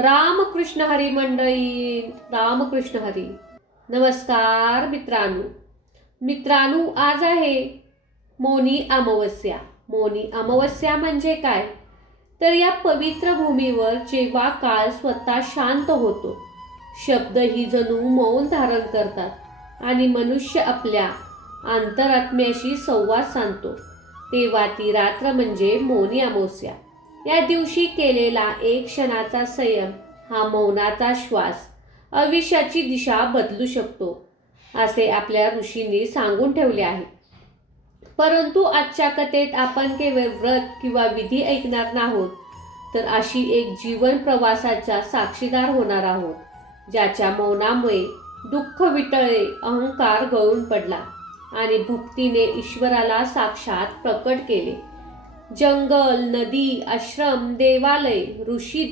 रामकृष्ण हरी मंडळी, रामकृष्ण हरी. नमस्कार मित्रांनो, आज आहे मौनी अमावस्या. मौनी अमावस्या म्हणजे काय? तर या पवित्र भूमीवर जेव्हा काळ स्वतः शांत होतो, शब्द ही जणू मौन धारण करतात आणि मनुष्य आपल्या अंतरात्म्याशी संवाद साधतो, तेव्हा ती रात्र म्हणजे मौनी अमावस्या. या दिवशी केलेला एक क्षणाचा संयम हा मौनाचा श्वास आयुष्याची दिशा बदलू शकतो, असे आपल्या ऋषींनी सांगून ठेवले आहे. परंतु आजच्या कथेत आपण केवळ व्रत किंवा विधी ऐकणार नाहोत, तर अशी एक जीवन प्रवासाचा साक्षीदार होणार आहोत, ज्याच्या मौनामुळे दुःख विटळले, अहंकार गळून पडला आणि भक्तीने ईश्वराला साक्षात प्रकट केले. जंगल, नदी, आश्रम, देवालय, ऋषी,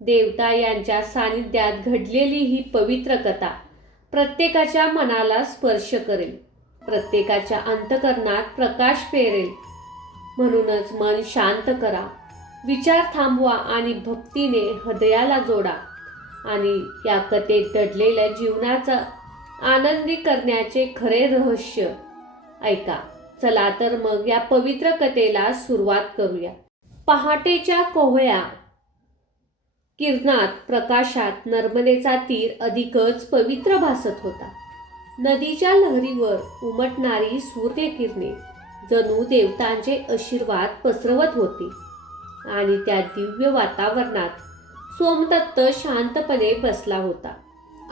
देवता यांच्या सानिध्यात घडलेली ही पवित्र कथा प्रत्येकाच्या मनाला स्पर्श करेल, प्रत्येकाच्या अंतःकरणात प्रकाश पेरेल. म्हणूनच मन शांत करा, विचार थांबवा आणि भक्तीने हृदयाला जोडा आणि या कथेत दडलेल्या जीवनाचा आनंदी करण्याचे खरे रहस्य ऐका. चला तर मग या पवित्र कथेला सुरुवात करूया. पहाटेच्या कोवळ्या किरणात प्रकाशात नर्मदेचा तीर अधिकच पवित्र भासत होता. नदीच्या लहरीवर उमटणारी सूर्यकिरणे जणू देवतांचे आशीर्वाद पसरवत होती आणि त्या दिव्य वातावरणात सोमदत्त शांतपणे बसला होता.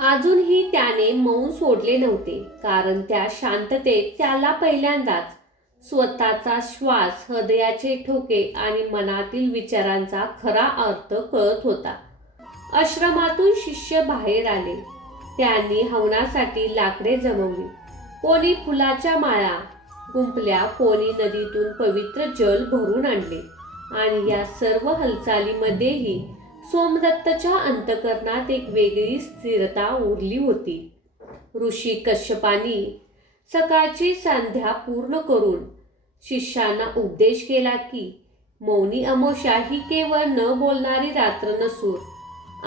अजूनही त्याने मौन सोडले नव्हते, कारण त्या शांततेत त्याला पहिल्यांदाच स्वतःचा श्वास, हृदयाचे ठोके आणि मनातील विचारांचा खरा अर्थ कळत होता. आश्रमातून शिष्य बाहेर आले. त्यांनी हवनासाठी लाकडे जमवली. कोणी फुलाच्या माळा गुंफल्या, कोणी नदीतून पवित्र जल भरून आणले आणि या सर्व हालचालीमध्येही सोमदत्तच्या अंतःकरणात एक वेगळी स्थिरता उरली होती. ऋषी कश्यपांनी सकाळची संध्या पूर्ण करून शिष्यांना उपदेश केला की मौनी अमावस्या ही केवळ न बोलणारी रात्र नसून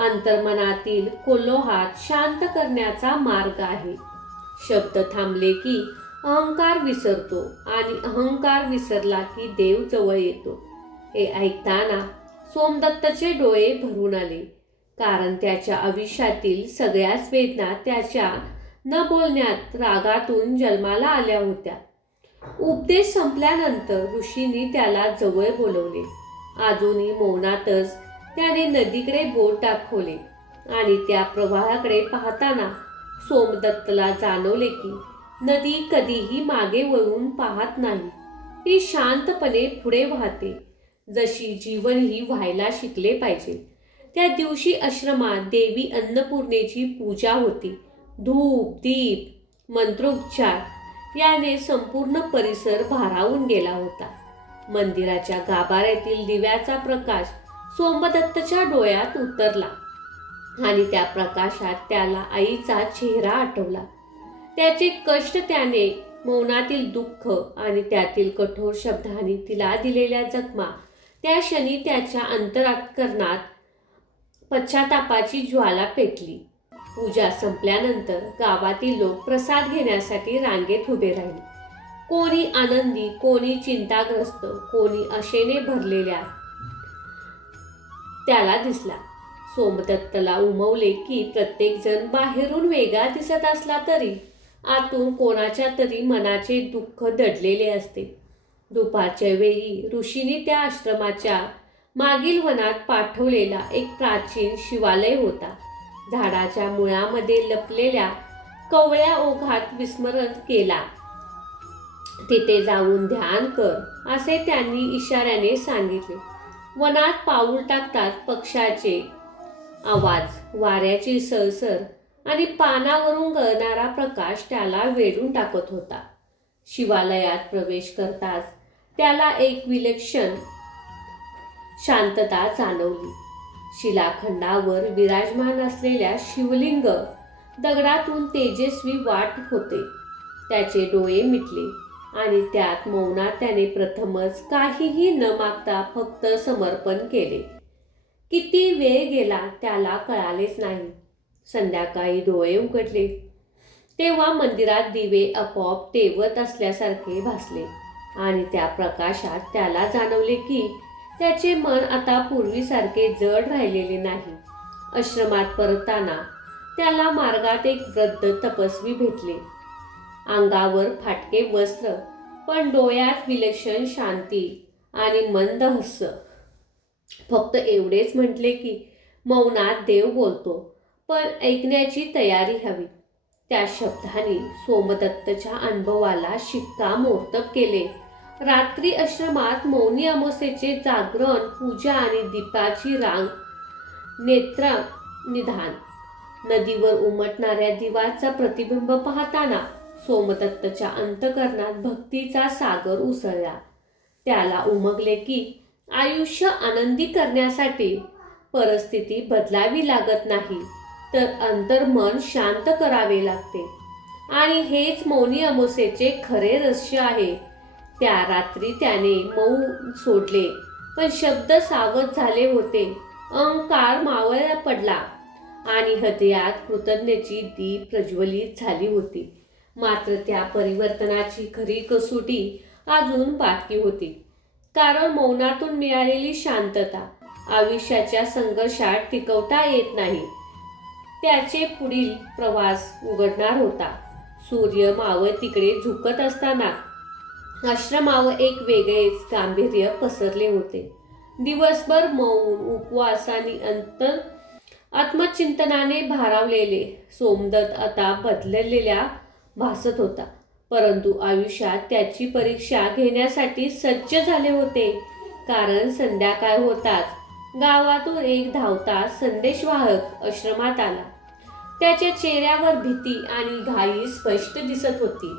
अंतर्मनातील कोलाहल शांत करण्याचा मार्ग आहे. शब्द थांबले की अहंकार विसरतो आणि अहंकार विसरला की देव जवळ येतो. हे ऐकताना सोमदत्तचे डोळे भरून आले, कारण त्याच्या आयुष्यातील सगळ्याच वेदना त्याच्या न बोलण्यात रागातून जन्माला आल्या होत्या. उपदेश संपल्यानंतर ऋषींनी त्याला जवळ बोलवले. अजूनही मौनातच त्याने नदीकडे बोट दाखवले आणि त्या प्रवाहाकडे पाहताना सोमदत्तला जाणवले की नदी कधीही मागे वळून पाहत नाही. ती शांतपणे पुढे वाहते, जशी जीवनही व्हायला शिकले पाहिजे. त्या दिवशी आश्रमात देवी अन्नपूर्णेची पूजा होती. धूप, दीप, मंत्रोच्चार याने संपूर्ण परिसर भारावून गेला होता. मंदिराच्या गाभाऱ्यातील दिव्याचा प्रकाश सोमदत्तच्या डोळ्यात उतरला आणि त्या प्रकाशात त्याला आईचा चेहरा आठवला. त्याचे कष्ट, त्याने मौनातील दुःख आणि त्यातील कठोर शब्दांनी तिला दिलेल्या जखमा, त्या क्षणी त्याच्या अंतरात्म्यात पश्चातापाची ज्वाला पेटली. पूजा संपल्यानंतर गावातील लोक प्रसाद घेण्यासाठी रांगेत उभे राहिले. कोणी आनंदी, कोणी चिंताग्रस्त, कोणी आशेने भरलेल्या त्याला दिसला. सोमदत्तला उमवले की प्रत्येक जण बाहेरून वेगळा दिसत असला तरी आतून कोणाच्या तरी मनाचे दुःख दडलेले असते. दुपारच्या वेळी ऋषींनी त्या आश्रमाच्या मागील वनात पाठवलेला एक प्राचीन शिवालय होता. झाडाच्या मुळामध्ये लपलेल्या कवळ्या ओघात विस्मरण केला. तिथे जाऊन ध्यान कर, असे त्यांनी इशाऱ्याने सांगितले. वनात पाऊल टाकताच पक्षाचे आवाज, वाऱ्याची सळसळ आणि पानावरून गळणारा प्रकाश त्याला वेढून टाकत होता. शिवालयात प्रवेश करताच त्याला एक विलक्षण शांतता जाणवली. शिलाखंडावर विराजमान असलेल्या शिवलिंग दगडातून तेजस्वी वाट होते. त्याचे डोळे मिटले आणि त्यात मौनात त्याने प्रथमच काहीही न मागता फक्त समर्पण केले. किती वेळ गेला त्याला कळालेच नाही. संध्याकाळी डोळे उघडले तेव्हा मंदिरात दिवे आपोआप तेवत असल्यासारखे भासले आणि त्या प्रकाशात त्याला जाणवले की त्याचे मन आता पूर्वीसारखे जड राहिलेले नाही. आश्रमात परतताना त्याला मार्गात एक वृद्ध तपस्वी भेटले. अंगावर फाटके वस्त्र, पण डोळ्यात विलक्षण शांती आणि मंद हास्य. फक्त एवढेच म्हटले की मौनात देव बोलतो, पण ऐकण्याची तयारी हवी. त्या शब्दांनी सोमदत्तच्या अनुभवाला शिक्कामोर्तब केले. रात्री आश्रमात मौनी अमावस्येचे जागरण, पूजा आणि दीपाची रांग, नेत्र निधान. नदीवर उमटणाऱ्या दिवाचा प्रतिबिंब पाहताना सोमदत्तच्या अंतःकरणात भक्तीचा सागर उसळला. त्याला उमगले की आयुष्य आनंदी करण्यासाठी परिस्थिती बदलावी लागत नाही, तर अंतर्मन शांत करावे लागते आणि हेच मौनी अमावस्येचे खरे रहस्य आहे. त्या रात्री त्याने मौन सोडले, पण शब्द सावध झाले होते. अहंकार मावळला पडला आणि हृदयात कृतज्ञतेची दीप प्रज्वलित झाली होती. मात्र त्या परिवर्तनाची खरी कसोटी अजून बाकी होती, कारण मौनातून मिळालेली शांतता आयुष्याच्या संघर्षात टिकवता येत नाही. त्याचे पुढील प्रवास उघडणार होता. सूर्य मावळ तिकडे झुकत असताना आश्रमावर एक वेगळेच गांभीर्य पसरले होते. दिवसभर मौन, उपवास आणि आत्मचिंतनाने भारावलेले सोमदत्त आता बदललेला भासत होता, परंतु आयुष्यात त्याची परीक्षा घेण्यासाठी सज्ज झाले होते. कारण संध्याकाळ होताच गावातून एक धावता संदेशवाहक आश्रमात आला. त्याच्या चेहऱ्यावर भीती आणि घाई स्पष्ट दिसत होती.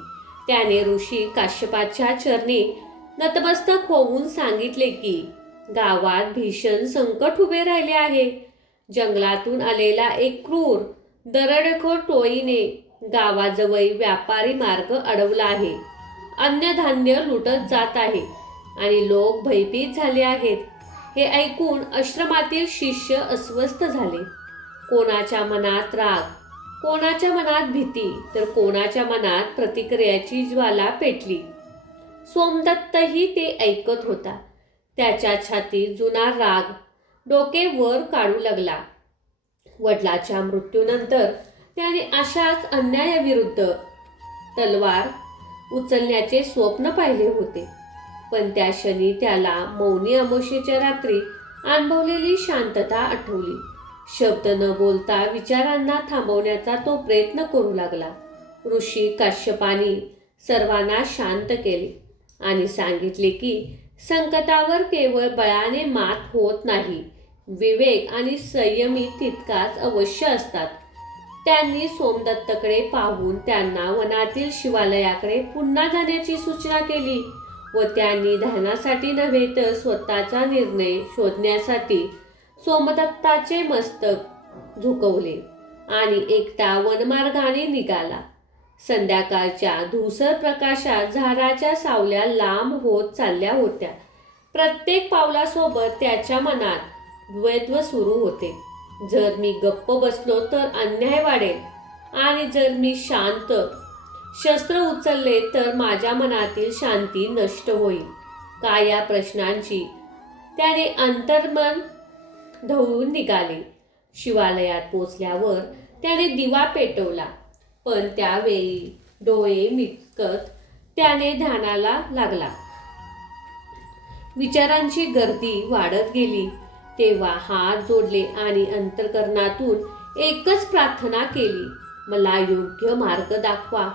त्याने ऋषी काश्यपाच्या चरणी नतमस्तक होऊन सांगितले की गावात भीषण संकट उभे राहिले आहे. जंगलातून आलेला एक क्रूर दरोडेखोर टोळीने गावाजवळ व्यापारी मार्ग अडवला आहे. अन्नधान्य लुटत जात आहे आणि लोक भयभीत झाले आहेत. हे ऐकून आश्रमातील शिष्य अस्वस्थ झाले. कोणाच्या मनात राग, कोणाच्या मनात भीती, तर कोणाच्या मनात प्रतिक्रियाची ज्वाला पेटली. सोमदत्तही ते ऐकत होता. त्याच्या छातीत जुना राग डोके वर काढू लागला. वडिलाच्या मृत्यूनंतर त्याने अशाच अन्यायाविरुद्ध तलवार उचलण्याचे स्वप्न पाहिले होते, पण त्या क्षणी त्याला मौनी अमावस्येच्या रात्री अनुभवलेली शांतता आठवली. शब्द न बोलता विचारांना थांबवण्याचा तो प्रयत्न करू लागला. ऋषी काश्यपानी सर्वांना शांत केले आणि सांगितले की संकटावर केवळ बळाने मात होत नाही, विवेक आणि संयमी तितकाच अवश्य असतात. त्यांनी सोमदत्तकडे पाहून त्यांना वनातील शिवालयाकडे पुन्हा जाण्याची सूचना केली व त्यांनी ध्यानासाठी नव्हे तर स्वतःचा निर्णय शोधण्यासाठी सोमदत्ताचे मस्तक झुकवले आणि एकटा वनमार्गाने निघाला. संध्याकाळच्या धुसर प्रकाशात झाडाच्या सावल्या लांब होत चालल्या होत्या. प्रत्येक पावलासोबत त्याच्या मनात द्वैत्व सुरू होते. जर मी गप्प बसलो तर अन्याय वाढेल आणि जर मी शांत शस्त्र उचलले तर माझ्या मनातील शांती नष्ट होईल. काय या प्रश्नांची त्याने अंतर्मन ढवळून निघाले. शिवालयात पोचल्यावर त्याने दिवा पेटवला, पण त्यावेळी डोळे मिटकत त्याने ध्यानाला लागला. विचारांची गर्दी वाढत गेली. तेव्हा हात जोडले आणि अंतःकरणातून एकच प्रार्थना केली, मला योग्य मार्ग दाखवा.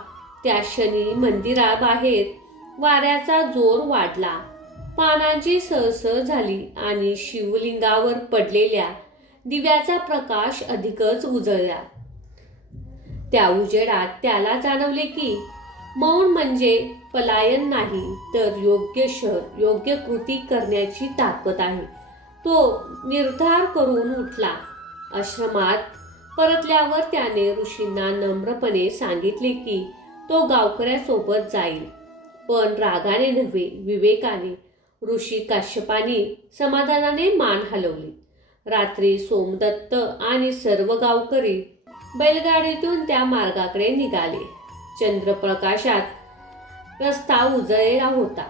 त्या क्षणी मंदिराबाहेर वाऱ्याचा जोर वाढला. पानांची सळसळ झाली आणि शिवलिंगावर पडलेल्या दिव्याचा प्रकाश अधिकच उजळला. त्या उजेडात त्याला जाणवले की मौन म्हणजे पलायन नाही, तर योग्य योग्य कृती करण्याची ताकद आहे. तो निर्धार करून उठला. आश्रमात परतल्यावर त्याने ऋषींना नम्रपणे सांगितले की तो गावकऱ्यासोबत जाईल, पण रागाने नव्हे, विवेकाने. ऋषी काश्यपानी समाधानाने मान हलवली. रात्री सोमदत्त आणि सर्व गावकरी बैलगाडीतून त्या मार्गाकडे निघाले. चंद्रप्रकाशात रस्ता उजळलेला होता,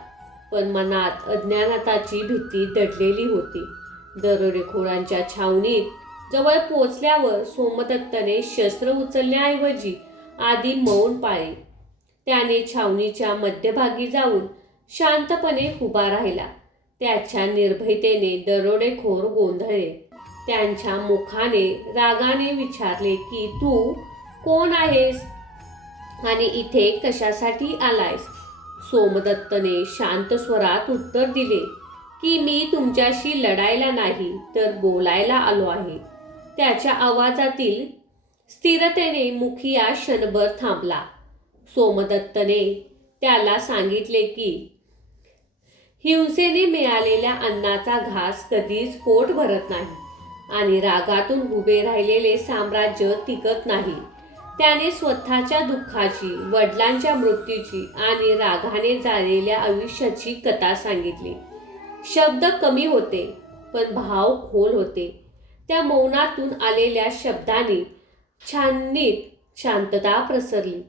पण मनात अज्ञानाची भीती दडलेली होती. दरोडेखोरांच्या छावणीत जवळ पोचल्यावर सोमदत्तने शस्त्र उचलण्याऐवजी आधी मौन पाळले. त्याने छावणीच्या मध्यभागी जाऊन शांतपणे उभा राहिला. त्याच्या निर्भयतेने दरोडेखोर गोंधळले. त्यांच्या मुखाने रागाने विचारले की तू कोण आहेस आणि इथे कशासाठी आलायस? सोमदत्तने शांत स्वरात उत्तर दिले की मी तुमच्याशी लढायला नाही तर बोलायला आलो आहे. त्याच्या आवाजातील स्थिरतेने मुखिया क्षणभर थांबला. सोमदत्तने त्याला सांगितले की हिंसेने मिळालेल्या अन्नाचा घास कधीच पोट भरत नाही आणि रागातून उभे राहिलेले साम्राज्य टिकत नाही. त्याने स्वतःच्या दुःखाची, वडिलांच्या मृत्यूची आणि रागाने जाळलेल्या आयुष्याची कथा सांगितली. शब्द कमी होते, पण भाव खोल होते. त्या मौनातून आलेल्या शब्दांनी छावणीत शांतता प्रसरली.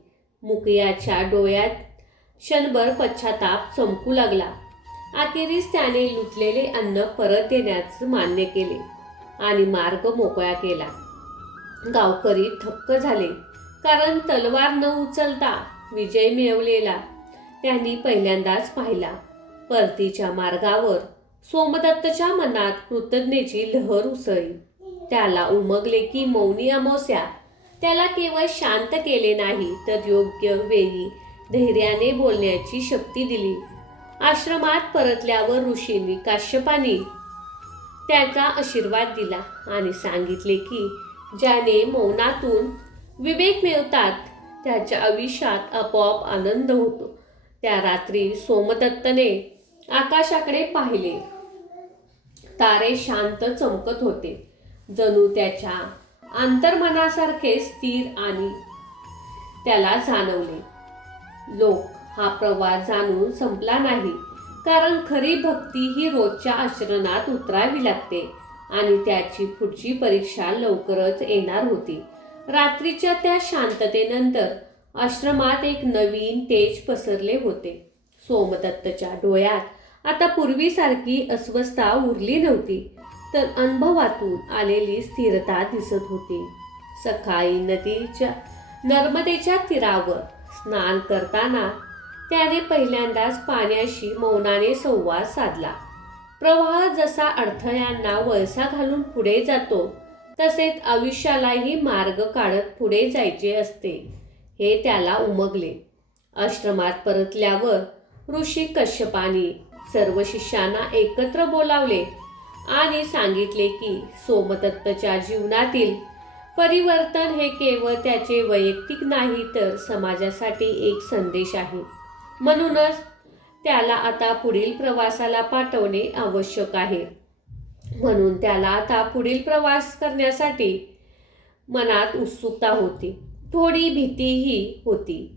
मुखियाच्या डोळ्यात क्षणभर पश्चाताप चमकू लागला. अखेरीस त्याने लुटलेले अन्न परत देण्याचं मान्य केले आणि मार्ग मोकळा केला. गावकरी थक्क झाले, कारण तलवार न उचलता विजय मिळवलेला त्यांनी पहिल्यांदाच पाहिला. परतीच्या मार्गावर सोमदत्तच्या मनात कृतज्ञतेची लहर उसळली. त्याला उमगले की मौनी अमावस्या त्याला केवळ शांत केले नाही, तर योग्य वेळी धैर्याने बोलण्याची शक्ती दिली. आश्रमात परतल्यावर ऋषींनी काश्यपानी त्याचा आशीर्वाद दिला आणि सांगितले की ज्याने मौनातून विवेक मिळवतात त्याच्या आयुष्यात आपोआप आनंद होतो. त्या रात्री सोमदत्तने आकाशाकडे पाहिले. तारे शांत चमकत होते, जणू त्याच्या अंतर्मनासारखे स्थिर, आणि त्याला जाणवले लोक हा प्रवास जाणून संपला नाही, कारण खरी भक्ती ही रोजच्या आचरणात उतरावी लागते आणि त्याची पुढची परीक्षा लवकरच येणार होती. रात्रीच्या त्या शांततेनंतर आश्रमात एक नवीन तेज पसरले होते. सोमदत्तच्या डोळ्यात आता पूर्वीसारखी अस्वस्थता उरली नव्हती, तर अनुभवातून आलेली स्थिरता दिसत होती. सकाळी नर्मदेच्या तीरावर स्नान करताना त्याने पहिल्यांदाच पाण्याशी मौनाने संवाद साधला. प्रवाह जसा अडथळ्यांना वळसा घालून पुढे जातो, तसेच आयुष्यालाही मार्ग काढत पुढे जायचे असते, हे त्याला उमगले. आश्रमात परतल्यावर ऋषी कश्यपानी सर्व शिष्यांना एकत्र बोलावले आणि सांगितले की सोमदत्तच्या जीवनातील परिवर्तन हे केवळ त्याचे वैयक्तिक नाही, तर समाजासाठी एक संदेश आहे. म्हणूनच त्याला आता पुढील प्रवासाला पाठवणे आवश्यक आहे. म्हणून त्याला आता पुढील प्रवास करण्यासाठी मनात उत्सुकता होती, थोडी भीतीही होती.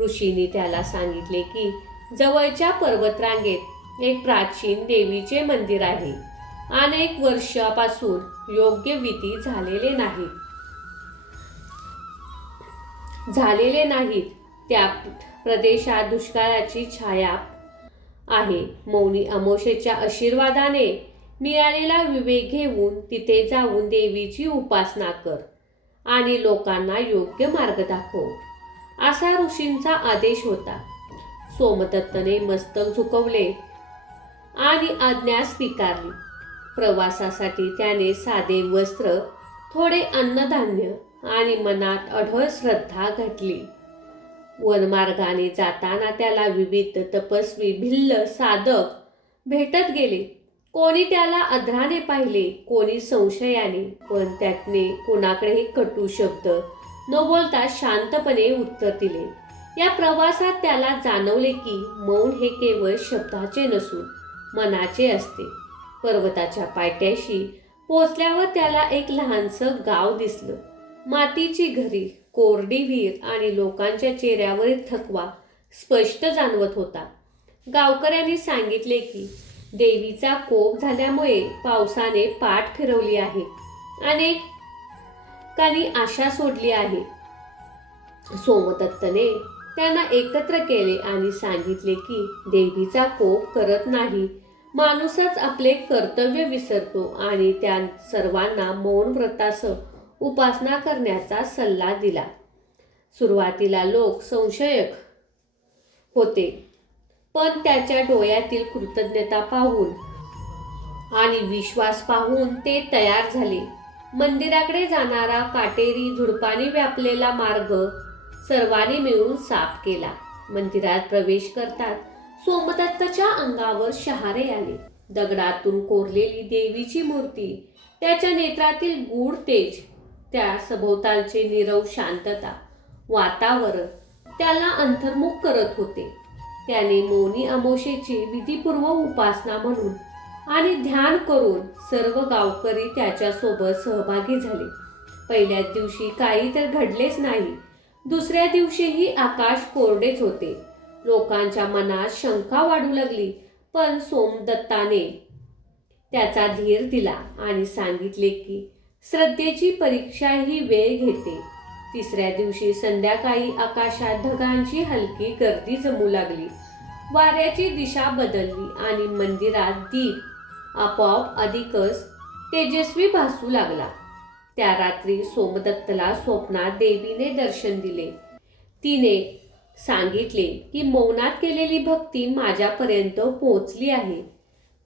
ऋषींनी त्याला सांगितले की जवळच्या पर्वतरांगेत एक प्राचीन देवीचे मंदिर आहे. अनेक वर्षापासून योग्य विधी झालेले नाहीत. त्या प्रदेशात दुष्काळाची छाया आहे. मौनी अमावस्येच्या आशीर्वादाने मिळालेला विवेक घेऊन तिथे जाऊन देवीची उपासना कर आणि लोकांना योग्य मार्ग दाखव, असा ऋषींचा आदेश होता. सोमदत्तने मस्तक झुकवले आणि आज्ञा स्वीकारली. प्रवासासाठी त्याने साधे वस्त्र, थोडे अन्नधान्य आणि मनात अढळ श्रद्धा घातली. वनमार्गाने जाताना त्याला विविध तपस्वी, भिल्ल, साधक भेटत गेले. कोणी त्याला आदराने पाहिले, कोणी संशयाने, पण त्याने कोणाकडेही कटू शब्द न बोलता शांतपणे उत्तर दिले. या प्रवासात त्याला जाणवले की मौन हे केवळ शब्दाचे नसून मनाचे असते. पर्वताच्या पायथ्याशी पोचल्यावर त्याला एक लहानसं गाव दिसलं. मातीची घरे, कोरडी विहीर आणि लोकांच्या चेहऱ्यावरील थकवा स्पष्ट जाणवत होता. गावकऱ्यांनी सांगितले की देवीचा कोप झाल्यामुळे पावसाने पाठ फिरवली आहे. अनेकांनी आशा सोडली आहे. सोमदत्तने त्यांना एकत्र केले आणि सांगितले की देवीचा कोप करत नाही, माणूसच आपले कर्तव्य विसरतो आणि त्या सर्वांना मौन व्रतासह उपासना करण्याचा सल्ला दिला. सुरुवातीला लोक संशयक होते, पण त्याच्या डोळ्यातील कृतज्ञता पाहून आणि विश्वास पाहून ते तयार झाले. मंदिराकडे जाणारा काटेरी झुडपाने व्यापलेला मार्ग सर्वांनी मिळून साफ केला. मंदिरात प्रवेश करतात सोमदत्तच्या अंगावर शहारे आले. दगडातून कोरलेली देवीची मूर्ती, त्याच्या नेत्रातील गूढ तेज, त्या सभोवतालचे नीरव शांतता वातावरण त्याला अंतर्मुख करत होते. त्याने मौनी अमावस्येची विधीपूर्वक उपासना म्हणून आणि ध्यान करून सर्व गावकरी त्याच्यासोबत सहभागी झाले. पहिल्याच दिवशी काही तर घडलेच नाही. दुसऱ्या दिवशीही आकाश कोरडेच होते. लोकांच्या मनात शंका वाढू लागली, पण सोमदत्ताने त्याचा धीर दिला आणि सांगितले की श्रद्धेची परीक्षा ही वेळ घेते. तिसऱ्या दिवशी संध्याकाळी आकाशात ढगांची हलकी गर्दी जमू लागली. वाऱ्याची दिशा बदलली आणि मंदिरात दीप आपोआप अधिकच तेजस्वी भासू लागला. त्या रात्री सोमदत्तला स्वप्नात देवीने दर्शन दिले. तिने सांगितले की मौनात केलेली भक्ती माझ्यापर्यंत पोहोचली आहे,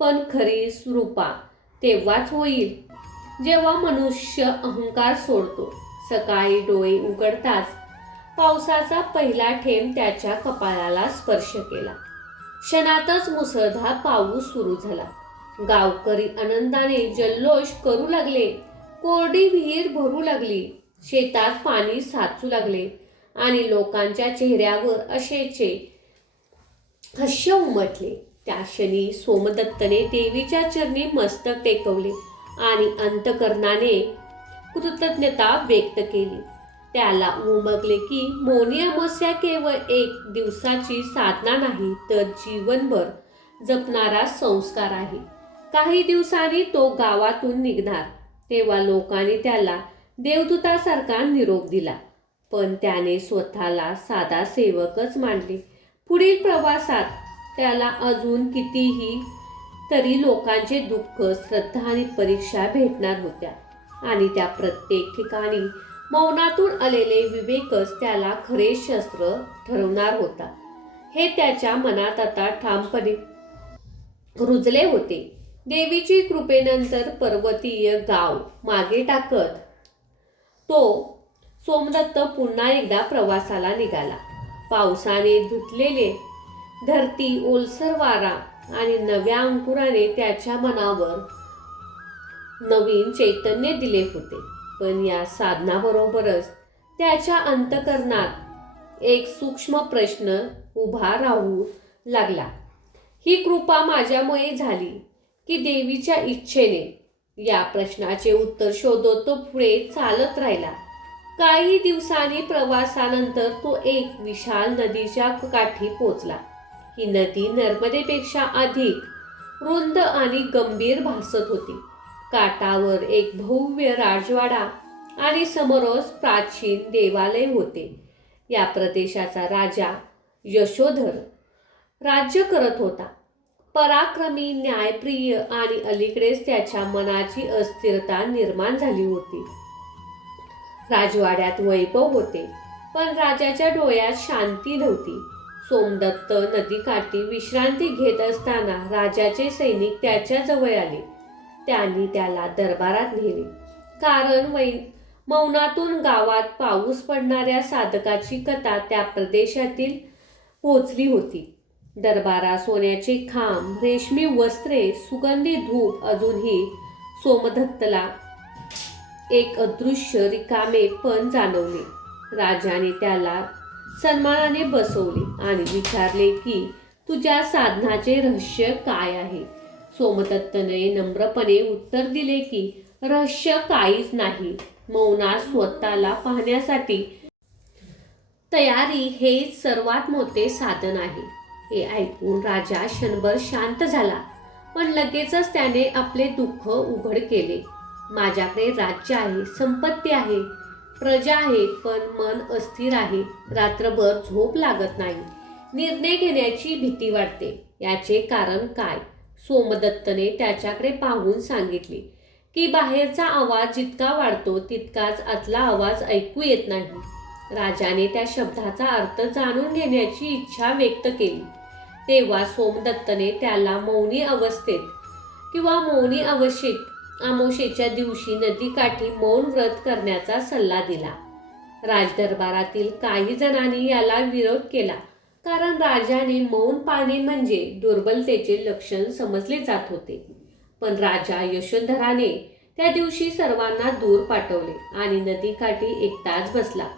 पण खरी रूपा तेव्हाच होईल जेव्हा मनुष्य अहंकार सोडतो. सकाळी डोळे उघडताच पावसाचा पहिला थेंब त्याच्या कपाळाला स्पर्श केला. क्षणातच मुसळधार पाऊस सुरू झाला. गावकरी आनंदाने जल्लोष करू लागले. कोरडी विहीर भरू लागली, शेतात पाणी साचू लागले आणि लोकांच्या चेहऱ्यावर आशेचे हास्य उमटले. त्या क्षणी सोमदत्तने देवीच्या चरणी मस्तक टेकवले आणि अंतःकरणाने कृतज्ञता व्यक्त केली. त्याला उमगले की मौनी अमावस्या केवळ एक दिवसाची साधना नाही, तर जीवनभर जपणारा संस्कार आहे. काही दिवसांनी तो गावातून निघणार. तेव्हा लोकांनी त्याला देवदूतासारखा निरोप दिला, पण त्याने स्वतःला साधा सेवकच मानले. पुढील प्रवासात त्याला अजून कितीही तरी लोकांचे दुःख, श्रद्धा आणि परीक्षा भेटणार होत्या आणि त्या प्रत्येक ठिकाणी मौनातून आलेले विवेकच त्याला खरे शस्त्र ठरवणार होता. हे त्याच्या मनात आता ठामपणे रुजले होते. देवीची कृपेनंतर पर्वतीय गाव मागे टाकत तो सोमदत्त पुन्हा एकदा प्रवासाला निघाला. पावसाने धुतलेले धरती, ओलसर वारा आणि नव्या अंकुराने त्याच्या मनावर नवीन चैतन्य दिले होते. पण या साधनाबरोबरच त्याच्या अंतःकरणात एक सूक्ष्म प्रश्न उभा राहू लागला. ही कृपा माझ्यामुळे झाली की देवीच्या इच्छेने? या प्रश्नाचे उत्तर शोधत तो पुढे चालत राहिला. काही दिवसांनी प्रवासानंतर तो एक विशाल नदीच्या काठी पोचला. ही नदी नर्मदेपेक्षा अधिक रुंद आणि गंभीर भासत होती. काठावर एक भव्य राजवाडा आणि समोरच प्राचीन देवालय होते. या प्रदेशाचा राजा यशोधर राज्य करत होता. पराक्रमी, न्यायप्रिय आणि अलीकडेच त्याच्या मनाची अस्थिरता निर्माण झाली होती. राजवाड्यात वैभव होते, पण राजाच्या डोळ्यात शांती नव्हती. सोमदत्त नदीकाठी विश्रांती घेत असताना राजाचे सैनिक त्याच्या जवळ आले. त्यांनी त्याला दरबारात नेले, कारण मौनातून गावात पाऊस पडणाऱ्या साधकाची कथा त्या प्रदेशातील पोचली होती. दरबारात सोन्याचे खांब, रेशमी वस्त्रे, सुगंधी धूप अजूनही सोमदत्तला एक अदृश्य रिकामे पण जाणवले. राजाने त्याला सन्मानाने बसवले आणि विचारले की तुझ्या साधनाचे रहस्य काय आहे? सोमदत्तने नम्रपणे उत्तर दिले की रहस्य काहीच नाही, मौनात स्वतःला पाहण्यासाठी तयारी हेच सर्वात मोठे साधन आहे. हे ऐकून राजा क्षणभर शांत झाला. पण लगेचच त्याने आपले दुःख उघड केले. माझ्याकडे राज्य आहे, संपत्ती आहे, प्रजा आहे, पण मन अस्थिर आहे. रात्रभर झोप लागत नाही. निर्णय घेण्याची भीती वाटते. याचे कारण काय? सोमदत्तने त्याच्याकडे पाहून सांगितले की बाहेरचा आवाज जितका वाढतो तितकाच आतला आवाज ऐकू येत नाही. राजाने त्या शब्दाचा अर्थ जाणून घेण्याची इच्छा व्यक्त केली. तेव्हा सोमदत्तने त्याला मौनी अवस्थेत किंवा मौनी अमावस्येच्या दिवशी नदीकाठी मौन व्रत करण्याचा सल्ला दिला. राजदरबारातील काही जणांनी याला विरोध केला, कारण राजाने मौन पाळणे म्हणजे दुर्बलतेचे लक्षण समजले जात होते. पण राजा यशोधराने त्या दिवशी सर्वांना दूर पाठवले आणि नदीकाठी एकटाच बसला.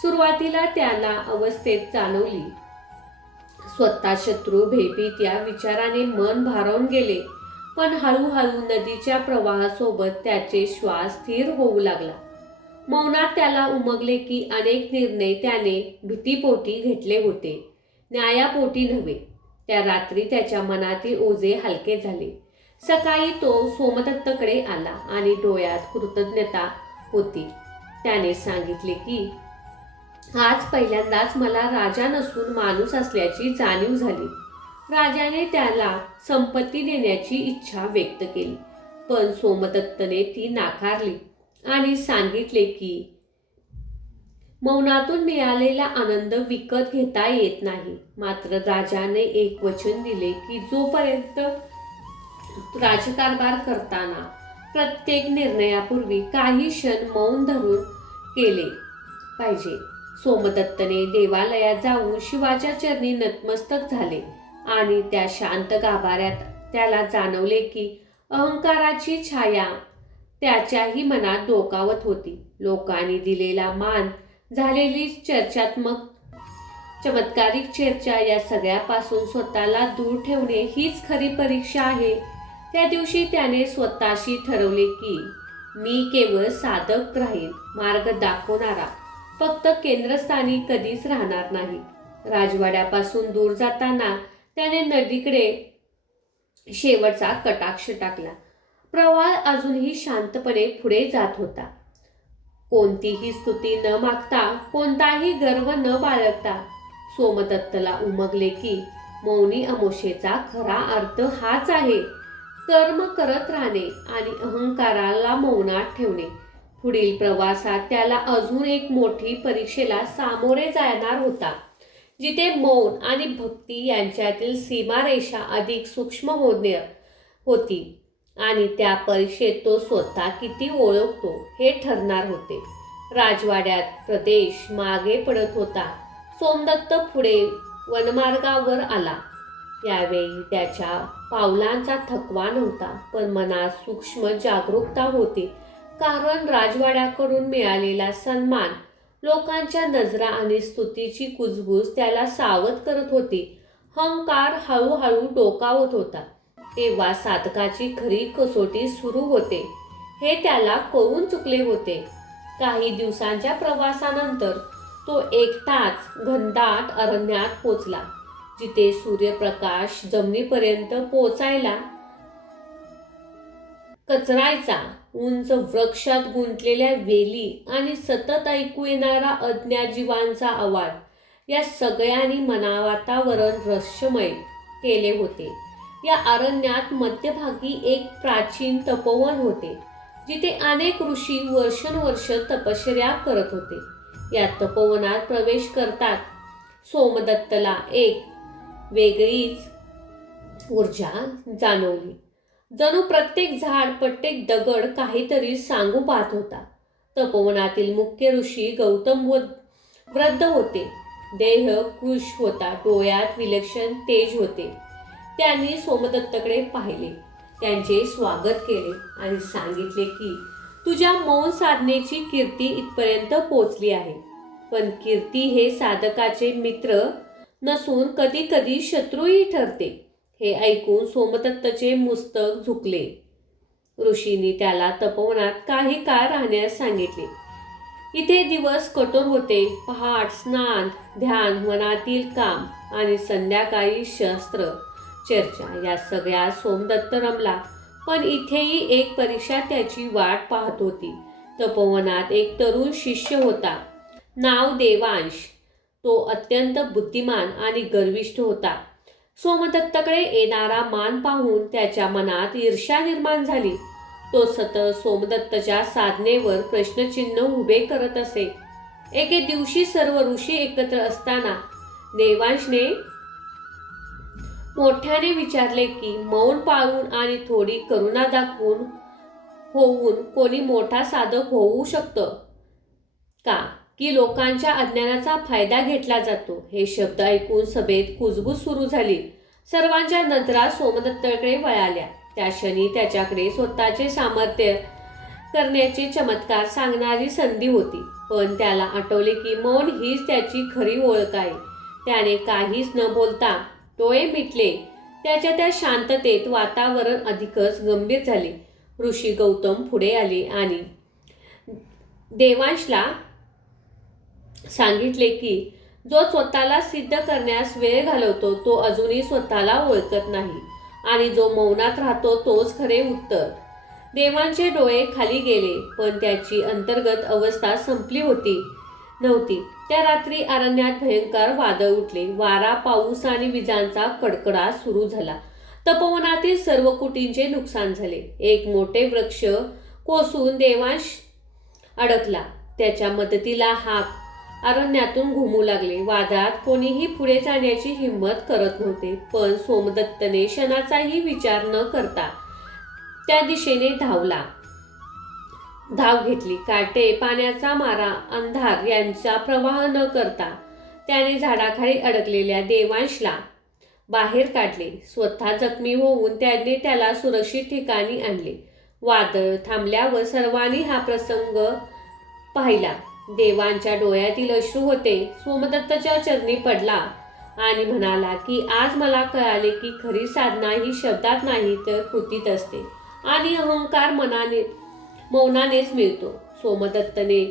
सुरुवातीला त्याला अवस्थेत जाणवली. स्वतः शत्रू भयभीत या विचाराने मन भारावून गेले. पण हळूहळू नदीच्या प्रवाहासोबत त्याचे श्वास स्थिर होऊ लागला. मौनात त्याला उमगले की अनेक निर्णय त्याने भीतीपोटी घेतले होते, न्यायापोटी नव्हे. त्या रात्री त्याच्या मनातील ओझे हलके झाले. सकाळी तो सोमदत्तकडे आला आणि डोळ्यात कृतज्ञता होती. त्याने सांगितले की आज पहिल्यांदाच मला राजा नसून माणूस असल्याची जाणीव झाली. राजाने त्याला संपत्ती देण्याची इच्छा व्यक्त केली, पण सोमदत्तने ती नाकारली आणि सांगितले की मौनातून मिळालेला आनंद विकत घेता येत नाही. मात्र राजाने एक वचन दिले की जोपर्यंत राजकारभार करताना प्रत्येक निर्णयापूर्वी काही क्षण मौन धरून केले पाहिजे. सोमदत्तने देवालयात जाऊन शिवाच्या चरणी नतमस्तक झाले आणि त्या शांत गाभाऱ्यात त्याला जाणवले की अहंकाराची छाया त्याच्याही मनात डोकावत होती. लोकांनी दिलेला मान, झालेली चमत्कारिक चर्चा या सगळ्यापासून स्वतःला दूर ठेवणे हीच खरी परीक्षा आहे. त्या दिवशी त्याने स्वतःशी ठरवले की मी केवळ साधक राहीन, मार्ग दाखवणारा, फक्त केंद्रस्थानी कधीच राहणार नाही. राजवाड्यापासून दूर जाताना त्याने नदीकडे शेवटचा कटाक्ष टाकला. प्रवाह अजूनही शांतपणे पुढे जात होता. कोणतीही स्तुती न मागता, कोणताही गर्व न बाळगता. सोमदत्तला उमगले की मौनी अमावस्येचा खरा अर्थ हाच आहे, कर्म करत राहणे आणि अहंकाराला मौनात ठेवणे. पुढील प्रवासात त्याला अजून एक मोठी परीक्षेला सामोरे जाणार होता, जिथे मौन आणि भक्ती यांच्यातील सीमारेषा अधिक सूक्ष्म होती आणि त्या परीक्षेत तो स्वतः किती ओळखतो हे ठरणार होते. राजवाड्यात प्रदेश मागे पडत होता. सोमदत्त पुढे वनमार्गावर आला. यावेळी त्याच्या पावलांचा थकवा नव्हता, पण मनात सूक्ष्म जागरूकता होती, कारण राजवाड्याकडून मिळालेला सन्मान, लोकांच्या नजरा आणि स्तुतीची कुजबूज त्याला सावध करत होती. अहंकार हळूहळू डोकावत होता. तेव्हा साधकाची खरी कसोटी सुरू होते हे त्याला कळून चुकले होते. काही दिवसांच्या प्रवासानंतर तो एकटाच घनदाट अरण्यात पोचला, जिथे सूर्यप्रकाश जमिनीपर्यंत पोचायला कचरायचा. उंच वृक्षात गुंतलेल्या वेली आणि सतत ऐकू येणारा अज्ञात जीवांचा आवाज या सगळ्यांनी वातावरण रहस्यमय केले होते. या अरण्यात मध्यभागी एक प्राचीन तपोवन होते, जिथे अनेक ऋषी वर्षानुवर्ष तपश्चर्या करत होते. या तपोवनात प्रवेश करतात सोमदत्तला एक वेगळीच ऊर्जा जाणवली. जणू प्रत्येक झाड, प्रत्येक दगड काहीतरी सांगू पाहत होता. तपोवनातील मुख्य ऋषी गौतम वृद्ध होते. देह कृश होता, डोळ्यात विलक्षण तेज होते. त्यांनी सोमदत्तकडे पाहिले, त्यांचे स्वागत केले आणि सांगितले की तुझ्या मौन साधनेची कीर्ती इथपर्यंत पोचली आहे. पण कीर्ती हे साधकाचे मित्र नसून कधी कधी शत्रूही ठरते. हे ऐकून सोमदत्तचे मस्तक झुकले. ऋषींनी त्याला तपोवनात काही काळ राहण्यास सांगितले. इथे दिवस कठोर होते. पहाट, स्नान, ध्यान, वनातील काम आणि संध्याकाळी शस्त्र चर्चा या सगळ्या सोमदत्त रमला. पण इथेही एक परीक्षा त्याची वाट पाहत होती. तपोवनात एक तरुण शिष्य होता, नाव देवांश. तो अत्यंत बुद्धिमान आणि गर्विष्ठ होता. सोमदत्तकडे येणारा मान पाहून त्याच्या मनात ईर्ष्या निर्माण झाली. तो सतत सोमदत्तच्या साधनेवर प्रश्नचिन्ह उभे करत असे. एके दिवशी सर्व ऋषी एकत्र असताना देवांशने मोठ्याने विचारले की मौन पाळून आणि थोडी करुणा दाखवून होऊन कोणी मोठा साधक होऊ शकतं का, की लोकांच्या अज्ञानाचा फायदा घेतला जातो? हे शब्द ऐकून सभेत कुजबूज सुरू झाली. सर्वांच्या नजरा सोमदत्ताकडे वळाल्या. त्या क्षणी त्याच्याकडे स्वतःचे सामर्थ्य करण्याचे चमत्कार सांगणारी संधी होती. पण त्याला आठवले की मौन हीच त्याची खरी ओळख आहे. त्याने काहीच न बोलता डोळे मिटले. त्याच्या त्या शांततेत वातावरण अधिकच गंभीर झाले. ऋषी गौतम पुढे आले आणि देवांशला सांगितले की जो स्वतःला सिद्ध करण्यास वेळ घालवतो तो अजूनही स्वतःला ओळखत नाही आणि जो मौनात राहतो तोच खरे उत्तर. देवांचे डोळे खाली गेले, पण त्याची अंतर्गत अवस्था संपली नव्हती. त्या रात्री अरण्यात भयंकर वादळ उठले. वारा, पाऊस आणि विजांचा कडकडाट सुरू झाला. तपोवनातील सर्व कुटींचे नुकसान झाले. एक मोठे वृक्ष कोसळून देवांश अडकला. त्याच्या मदतीला हाक अरण्यातून घुमू लागले. वादळात कोणीही पुढे जाण्याची हिंमत करत नव्हते. पण सोमदत्तने क्षणाचाही विचार न करता त्या दिशेने धाव घेतली. काटे, पाण्याचा मारा, अंधार यांचा प्रवाह न करता त्याने झाडाखाली अडकलेल्या देवांशला बाहेर काढले. स्वतः जखमी होऊन त्याने त्याला सुरक्षित ठिकाणी आणले. वादळ थांबल्यावर सर्वांनी हा प्रसंग पाहिला. देवांच्या डोळ्यातील अश्रू होते. सोमदत्ताच्या चरणी पडला आणि म्हणाला की आज मला कळाले की खरी साधना ही शब्दात नाही तर कृतीत असते आणि अहंकार मौनानेच मिळतो. सोमदत्तने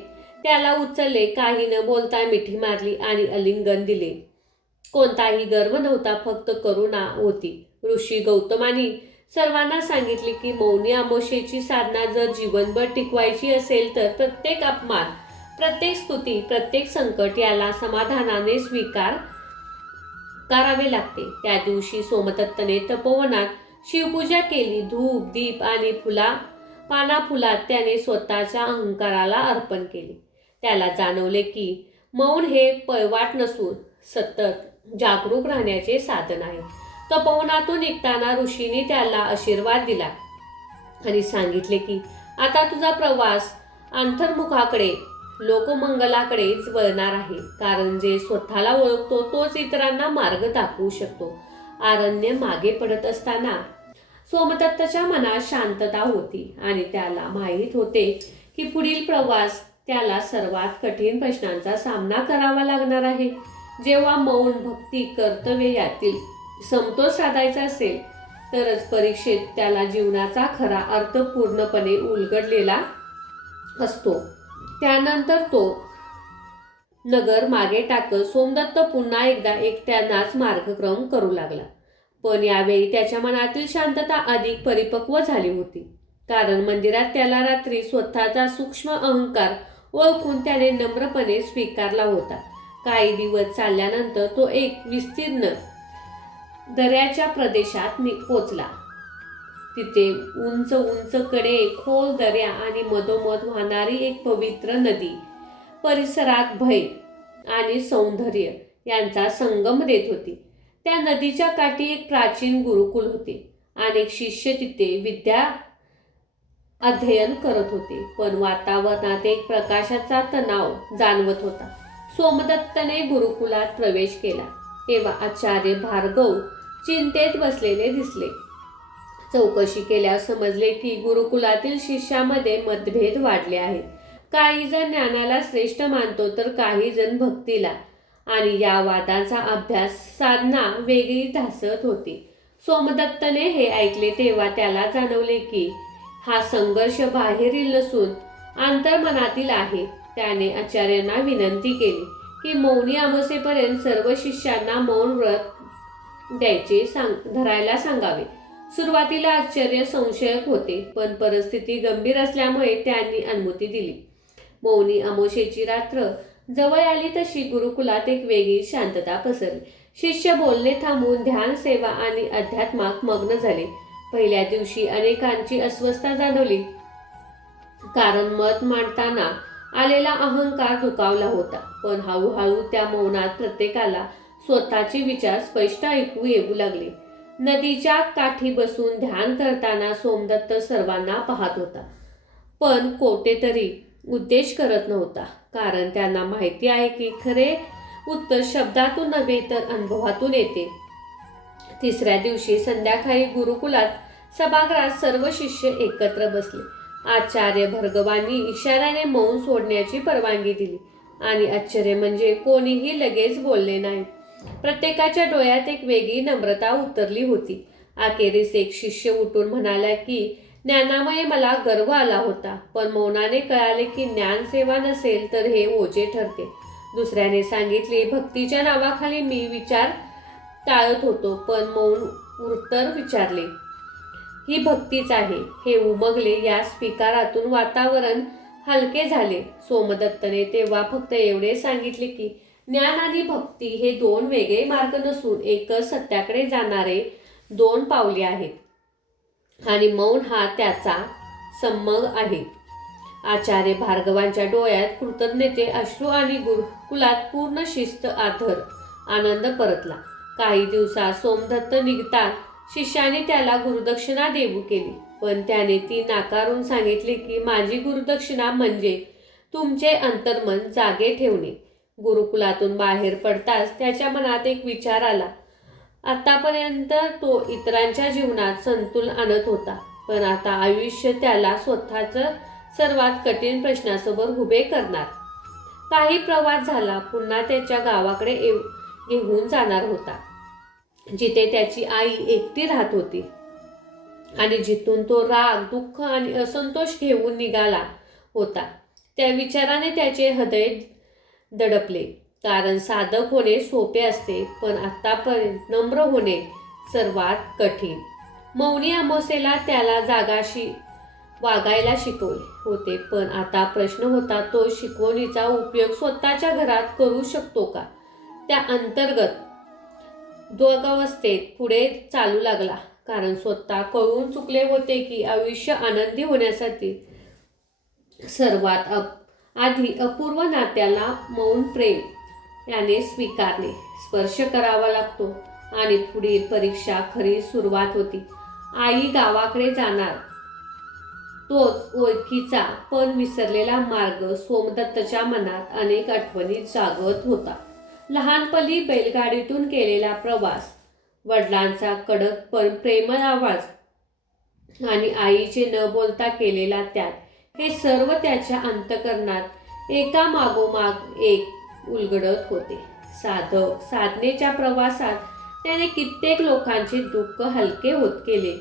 त्याला उचलले, काही न बोलता मिठी मारली आणि आलिंगन दिले. कोणताही गर्व नव्हता, फक्त करुणा होती. ऋषी गौतमानी सर्वांना सांगितले की मौनी अमावस्येची साधना जर जीवनभर टिकवायची असेल तर प्रत्येक अपमान, प्रत्येक स्तुती, प्रत्येक संकट याला समाधानाने स्वीकार करावे लागते. त्या दिवशी सोमदत्तने तपोवनात शिवपूजा केली. धूप, दीप आणि पानाफुलात त्याने स्वतःच्या अहंकाराला अर्पण केले. त्याला जाणवले की मौन हे पळवाट नसून सतत जागरूक राहण्याचे साधन आहे. तपोवनातून निघताना ऋषींनी त्याला आशीर्वाद दिला आणि सांगितले की आता तुझा प्रवास अंतर्मुखाकडे, लोकमंगलाकडेच वळणार आहे. कारण जे स्वतःला ओळखतो तोच इतरांना मार्ग दाखवू शकतो. अरण्य मागे पडत असताना सोमदत्ताच्या मनात शांतता होती आणि त्याला माहीत होते की पुढील प्रवास त्याला सर्वात कठीण प्रश्नांचा सामना करावा लागणार आहे. जेव्हा मौन, भक्ती, कर्तव्य यातील समतोल साधायचा असेल तरच परीक्षेत त्याला जीवनाचा खरा अर्थ पूर्णपणे उलगडलेला असतो. त्यानंतर तो नगर मागे टाकत सोमदत्त पुन्हा एकदा एकट्यानाच मार्गक्रम करू लागला. पण यावेळी त्याच्या मनातील शांतता अधिक परिपक्व झाली होती. कारण मंदिरात त्याला रात्री स्वतःचा सूक्ष्म अहंकार ओळखून त्याने नम्रपणे स्वीकारला होता. काही दिवस चालल्यानंतर तो एक विस्तीर्ण दऱ्याच्या प्रदेशात पोचला. तिथे उंच उंच कडे, खोल दऱ्या आणि मधोमध वाहणारी एक पवित्र नदी परिसरात भय आणि सौंदर्य यांचा संगम देत होती. त्या नदीच्या काठी एक प्राचीन गुरुकुल होते. अनेक शिष्य तिथे विद्या अध्ययन करत होते. पण वातावरणात एक प्रकाशाचा तणाव जाणवत होता. सोमदत्तने गुरुकुलात प्रवेश केला तेव्हा आचार्य भार्गव चिंतेत बसलेले दिसले. चौकशी केल्यावर समजले की गुरुकुलातील शिष्यामध्ये मतभेद वाढले आहेत. काही जण ज्ञानाला श्रेष्ठ मानतो तर काही जण भक्तीला, आणि या वादांचा अभ्यास साधना वेगळी ढासळत होती. सोमदत्तने हे ऐकले तेव्हा त्याला जाणवले की हा संघर्ष बाहेरील नसून अंतर्मनातील आहे. त्याने आचार्यांना विनंती केली की मौनी अमावस्येपर्यंत सर्व शिष्यांना मौन व्रत धरायला सांगावे. सुरुवातीला आश्चर्य संशयक होते, पण परिस्थिती गंभीर असल्यामुळे त्यांनी अनुमती दिली. मौनी अमावास्येची रात्र जवळ आली तशी गुरुकुलात एक वेगळी शांतता पसरली. शिष्य बोलणे थांबून ध्यान, सेवा आणि अध्यात्मात मग्न झाले. पहिल्या दिवशी अनेकांची अस्वस्थता जाणवली, कारण मत मांडताना आलेला अहंकार दुखावला होता. पण हळूहळू त्या मौनात प्रत्येकाला स्वतःचे विचार स्पष्ट ऐकू येऊ लागले. नदीच्या काठी बसून ध्यान करताना सोमदत्त सर्वांना पाहत होता, पण कोठेतरी उद्देश करत नव्हता, कारण त्यांना माहिती आहे की खरे उत्तर शब्दातून नव्हे तर अनुभवातून येते. तिसऱ्या दिवशी संध्याकाळी गुरुकुलात सभागृहात सर्व शिष्य एकत्र बसले. आचार्य भार्गवांनी इशाऱ्याने मौन सोडण्याची परवानगी दिली आणि आश्चर्य म्हणजे कोणीही लगेच बोलले नाही. प्रत्येकाच्या डोळ्यात एक वेगळी नम्रता उतरली होती. अखेरीस एक शिष्य उठून म्हणाला की ज्ञानामुळे मला गर्व आला होता, पण मौनाने कळाले की ज्ञानसेवा नसेल तर हे ओझे ठरते. दुसऱ्याने सांगितले, भक्तीच्या नावाखाली मी विचार टाळत होतो, पण मौन उत्तर विचारले ही भक्तीच आहे हे उमगले. या स्वीकारातून वातावरण हलके झाले. सोमदत्तने तेव्हा फक्त एवढे सांगितले की ज्ञान आणि भक्ती हे दोन वेगळे मार्ग नसून एकच सत्याकडे जाणारे दोन पावले आहेत आणि मौन हा त्याचा संमग आहे. आचार्य भार्गवांच्या डोळ्यात कृतज्ञते अश्रू आणि गुरुकुलात पूर्ण शिस्त, आदर, आनंद परतला. काही दिवसात सोमदत्त निघता शिष्याने त्याला गुरुदक्षिणा देऊ केली, पण त्याने ती नाकारून सांगितले की माझी गुरुदक्षिणा म्हणजे तुमचे अंतर्मन जागे ठेवणे. गुरुकुलातून बाहेर पडताच त्याच्या मनात एक विचार आला. आतापर्यंत तो इतरांच्या जीवनात संतुलन आणत होता, पण आता आयुष्य त्याला स्वतःच सर्वात कठीण प्रश्नासमोर उभे करणार. काही प्रवास झाला, पुन्हा त्याच्या गावाकडे घेऊन जाणार होता, जिथे त्याची आई एकटी राहत होती आणि जिथून तो राग, दुःख आणि असंतोष घेऊन निघाला होता. त्या विचाराने त्याचे हृदय दडपले, कारण साधक होणे सोपे असते, पण आतापर्यंत नम्र होणे सर्वात कठीण. मौनी अमावास्येला त्याला जागाशी वागायला शिकवले होते, पण आता प्रश्न होता, तो शिकवणीचा उपयोग स्वतःच्या घरात करू शकतो का? त्या अंतर्गत द्वंद्वावस्थेत पुढे चालू लागला, कारण स्वतः कळून चुकले होते की आयुष्य आनंदी होण्यासाठी सर्वात आधी अपूर्व नात्याला मौन प्रेम याने स्वीकारणे, स्पर्श करावा लागतो आणि पुढील परीक्षा खरी सुरुवात होती. आई गावाकडे जाणार, तोच ओळखीचा पण विसरलेला मार्ग सोमदत्तच्या मनात अनेक आठवणी जागवत होता. लहानपणी बैलगाडीतून केलेला प्रवास, वडिलांचा कडक पण प्रेमळ आवाज आणि आईचे न बोलता केलेला त्याग, हे सर्व त्याच्या अंतःकरणात एका मागोमाग एक उलगडत होते. साधनेच्या प्रवासात त्याने कित्येक लोकांचे दुःख हलके होत केले,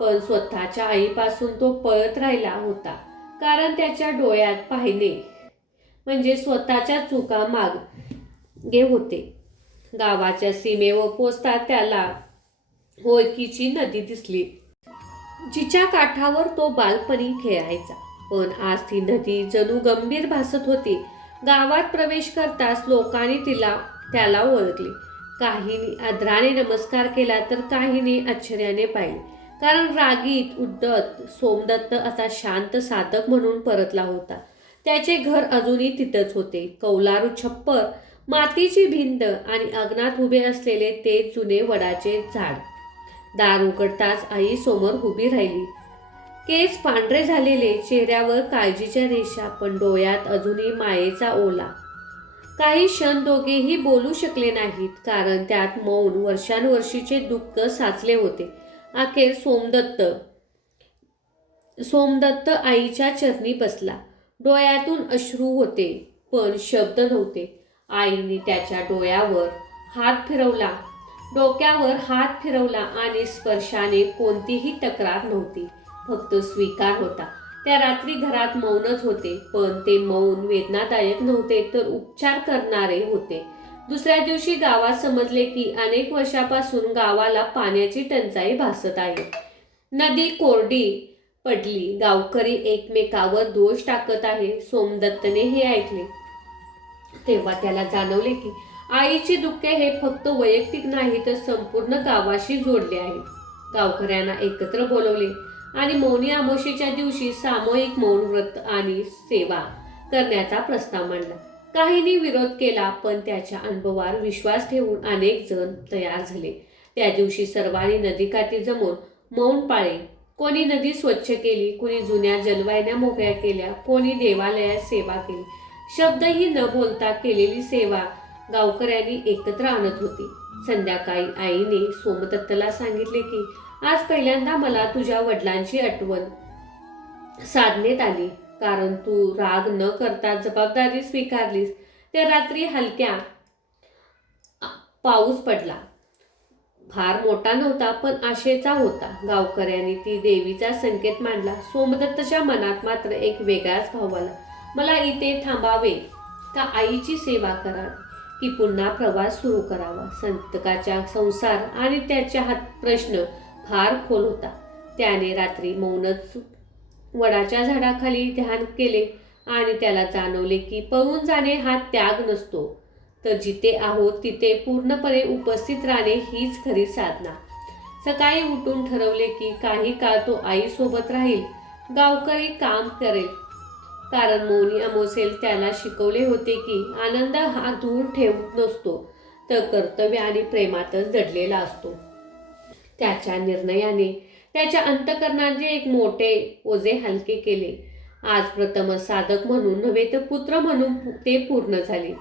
पण स्वतःच्या आईपासून तो पळत राहिला होता, कारण त्याच्या डोळ्यात पाहिणे म्हणजे स्वतःच्या चुका मागे होते. गावाच्या सीमेवर पोचता त्याला ओळखीची नदी दिसली, जिच्या काठावर तो बालपणी खेळायचा, पण आज ती नदी जणू गंभीर भासत होती. गावात प्रवेश करताच लोकांनी त्याला ओळखले. काहींनी आदराने नमस्कार केला तर काहींनी आश्चर्याने पाहिले, कारण रागीत उद्धत सोमदत्त आता शांत साधक म्हणून परतला होता. त्याचे घर अजूनही तिथंच होते, कौलारू छप्पर, मातीची भिंत आणि अंगणात उभे असलेले ते जुने वडाचे झाड. दार उघडताच आई समोर उभी राहिली. केस पांढरे झालेले, चेहऱ्यावर काळजीच्या रेषा, पण डोळ्यात अजूनही मायेचा ओला. काही क्षण दोघेही बोलू शकले नाहीत, कारण त्यात मौन, वर्षानुवर्षीचे दुःख साचले होते. अखेर सोमदत्त आईच्या चरणी बसला. डोळ्यातून अश्रू होते, पण शब्द नव्हते. आईने त्याच्या डोक्यावर हात फिरवला आणि स्पर्शाने कोणतीही तक्रार नव्हती, फक्त स्वीकार होता. त्या रात्री घरात मौनच होते, पण ते मौन वेदनादायक नव्हते तर उपचार करणारे होते. दुसऱ्या दिवशी गावात समजले की अनेक वर्षापासून गावाला पाण्याची टंचाई भासत आहे. नदी कोरडी पडली, गावकरी एकमेकावर दोष टाकत आहे. सोमदत्तने हे ऐकले तेव्हा त्याला जाणवले की आईचे दुःख हे फक्त वैयक्तिक नाही तर संपूर्ण गावाशी जोडले आहे. गावकऱ्यांना एकत्र बोलवले आणि मौनी अमावस्येच्या दिवशी सामूहिक मौन व्रत आणि सेवा करण्याचा प्रस्ताव मांडला. काहींनी विरोध केला, पण त्याच्या अनुभवावर विश्वास ठेवून अनेक जण तयार झाले. त्या दिवशी सर्वांनी नदीकाठी जमून मौन पाळले. कोणी नदी स्वच्छ केली, कोणी जुन्या जलवाहिन्या मोकळ्या केल्या, कोणी देवालयात सेवा केली. शब्दही न बोलता केलेली सेवा गावकऱ्यांनी एकत्र आणत होती. संध्याकाळी आईने सोमदत्तला सांगितले की आज पहिल्यांदा मला तुझ्या वडिलांची आठवण साधण्यात आली, कारण तू राग न करता जबाबदारी स्वीकारलीस. त्या रात्री हलक्या पाऊस पडला. फार मोठा नव्हता, पण आशेचा होता. गावकऱ्यांनी ती देवीचा संकेत मांडला. सोमदत्तच्या मनात मात्र एक वेगळाच भाव आला. मला इथे थांबावे का आईची सेवा करावी की पुन्हा प्रवास सुरू करावा? संतकाचा संसार आणि त्याच्या हात प्रश्न फार खोल होता. त्याने रात्री मौनच वडाच्या झाडाखाली ध्यान केले आणि त्याला जाणवले की पळून जाणे हा त्याग नसतो, तर जिथे आहोत तिथे पूर्णपणे उपस्थित राहणे हीच खरी साधना. सकाळी उठून ठरवले की काही काळ तो आईसोबत राहील. गावकरी काम करेल, कारण मौनी अमावस्येला त्याला शिकवले होते की आनंद हा दूर ठेवत नसतो, तर कर्तव्य आणि प्रेमातच दडलेला असतो. त्याच्या निर्णयाने त्याच्या अंतःकरणाचे एक मोठे ओझे हलके केले. आज प्रथमच साधक म्हणून नव्हे तर पुत्र म्हणून ते पूर्ण झाले.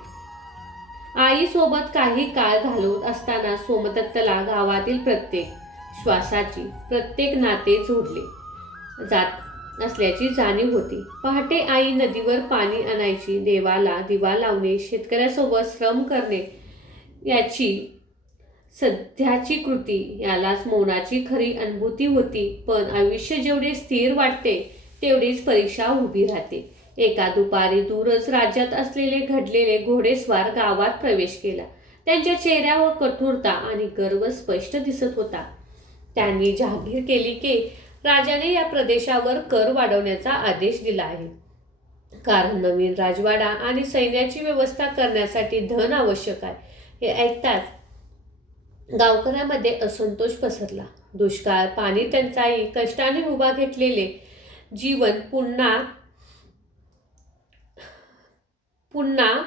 आईसोबत काही काळ घालवत असताना सोमदत्तला गावातील प्रत्येक श्वासाची, प्रत्येक नाते जोडले जात असल्याची जाणीव होती. पहाटे आई नदीवर पाणी आणायची, देवाला दिवा लावणे, शेतकऱ्यासोबत श्रम करणे, याची सध्याची कृती यालाच मौनाची खरी अनुभूती होती. पण आयुष्य जेवढे स्थिर वाटते तेवढीच परीक्षा उभी राहते. एका दुपारी दूरच राज्यात असलेले घडलेले घोडेस्वार गावात प्रवेश केला. त्यांच्या चेहऱ्यावर कठोरता आणि गर्व स्पष्ट दिसत होता. त्यांनी जाहीर केली की राजाने या प्रदेशावर कर वाढवण्याचा आदेश दिला आहे, कारण नवीन राजवाडा आणि सैन्याची व्यवस्था करण्यासाठी धन आवश्यक आहे. हे ऐकताच गावकऱ्यामध्ये असंतोष पसरला. दुष्काळ, पाणी टंचाई, कष्टाने उभा घेतलेले जीवन पुन्हा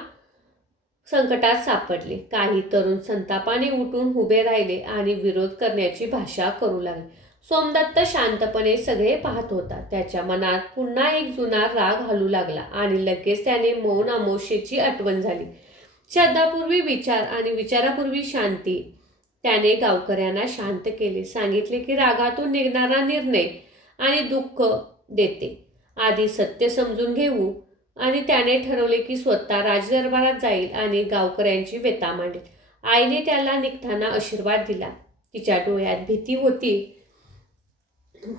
संकटात सापडले. काही तरुण संतापाने उठून उभे राहिले आणि विरोध करण्याची भाषा करू लागले. सोमदत्त शांतपणे सगळे पाहत होता. त्याच्या मनात पुन्हा एक जुना राग हलू लागला आणि लगेच त्याने मौन अमावस्येची आठवण झाली. श्रद्धापूर्वी विचार आणि विचारापूर्वी शांती. त्याने गावकऱ्यांना शांत केले, सांगितले की रागातून निघणारा निर्णय आणि दुःख देते. आधी सत्य समजून घेऊ. आणि त्याने ठरवले की स्वतः राजदरबारात जाईल आणि गावकऱ्यांची व्यथा मांडेल. आईने त्याला निघताना आशीर्वाद दिला. तिच्या डोळ्यात भीती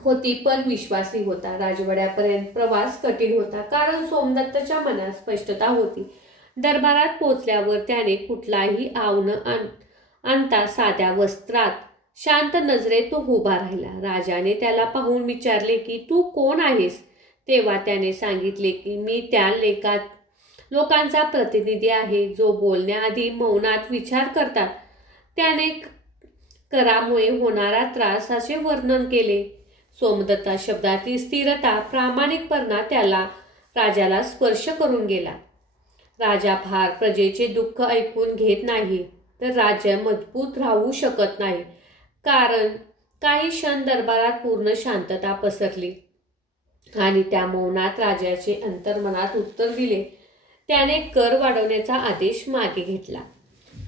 होती पण विश्वासही होता. राजवाड्यापर्यंत प्रवास कठीण होता, कारण सोमदत्तच्या मनात स्पष्टता होती. दरबारात पोचल्यावर त्याने कुठलाही आव्हान आणता साध्या वस्त्रात शांत नजरेत तो उभा राहिला. राजाने त्याला पाहून विचारले की तू कोण आहेस? तेव्हा त्याने सांगितले की मी त्या लोकांचा प्रतिनिधी आहे, जो बोलण्याआधी मौनात विचार करतात. त्याने करामुळे होणारा त्रासाचे वर्णन केले. सोमदत्ता शब्दातील स्थिरता, प्रामाणिकपणा राजाला स्पर्श करून गेला. राजा फार प्रजेचे दुःख ऐकून घेत नाही, तर राज्य मजबूत राहू शकत नाही. कारण काही क्षण दरबारात पूर्ण शांतता पसरली आणि त्या मौनात राजाचे अंतर्मनात उत्तर दिले. त्याने कर वाढवण्याचा आदेश मागे घेतला.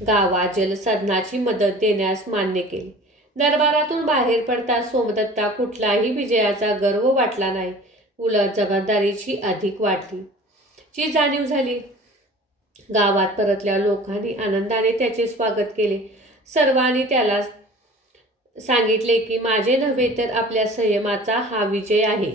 गावात जलसाधनाची मदत देण्यास मान्य केले. दरबारातून बाहेर पडता सोमदत्ता कुठलाही विजयाचा गर्व वाटला नाही, उलट जबाबदारीची अधिक वाढली ची जाणीव झाली. गावात परतल्या लोकांनी आनंदाने त्याचे स्वागत केले. सर्वांनी त्याला सांगितले की माझे नव्हे तर आपल्या संयमाचा हा विजय आहे.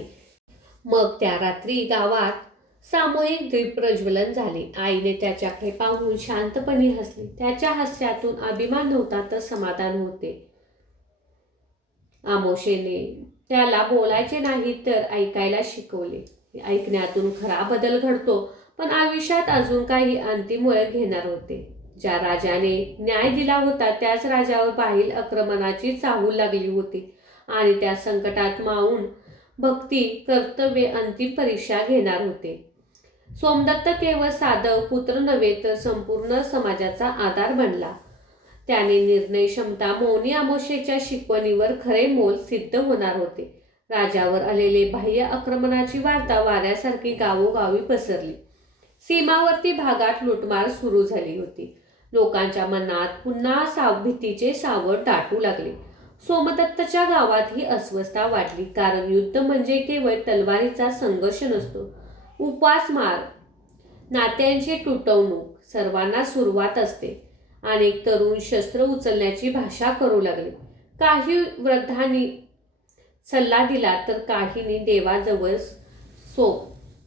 मग त्या रात्री गावात सामूहिक दीप प्रज्वलन झाले. आईने त्याच्याकडे पाहून शांतपणे हसली. त्याच्या हास्यातून अभिमान नव्हता तर समाधान होते. आमोशेने त्याला बोलायचे नाही तर ऐकायला शिकवले. ऐकण्यातून खरा बदल घडतो, पण आयुष्यात अजून काही अंतिम वळण घेणार होते. ज्या राजाने न्याय दिला होता त्याच राजावर बाहील आक्रमणाची चाहूल लागली होती आणि त्या संकटात माऊन भक्ती कर्तव्य अंतिम परीक्षा घेणार होते. सोमदत्त केवळ साधं पुत्र नव्हे तर संपूर्ण समाजाचा आधार बनला. त्याने निर्णय क्षमता मौनी अमावस्येच्या शिकवणीवर खरे मोल सिद्ध होणार होते. राजावर आलेले बाह्य आक्रमणाची वार्ता वाऱ्यासारखी गावोगावी पसरली. सीमावर्ती भागात लुटमार सुरू झाली होती. लोकांच्या मनात पुन्हा भीतीचे सावट दाटू लागले. सोमदत्तच्या गावातही अस्वस्थता वाढली, कारण युद्ध म्हणजे केवळ तलवारीचा संघर्ष नसतो. उपासमार, नात्यांची तुटवणूक, सर्वांना सुरुवात असते. अनेक तरुण शस्त्र उचलण्याची भाषा करू लागले. काही वृद्धांनी सल्ला दिला तर काहींनी देवाजवळ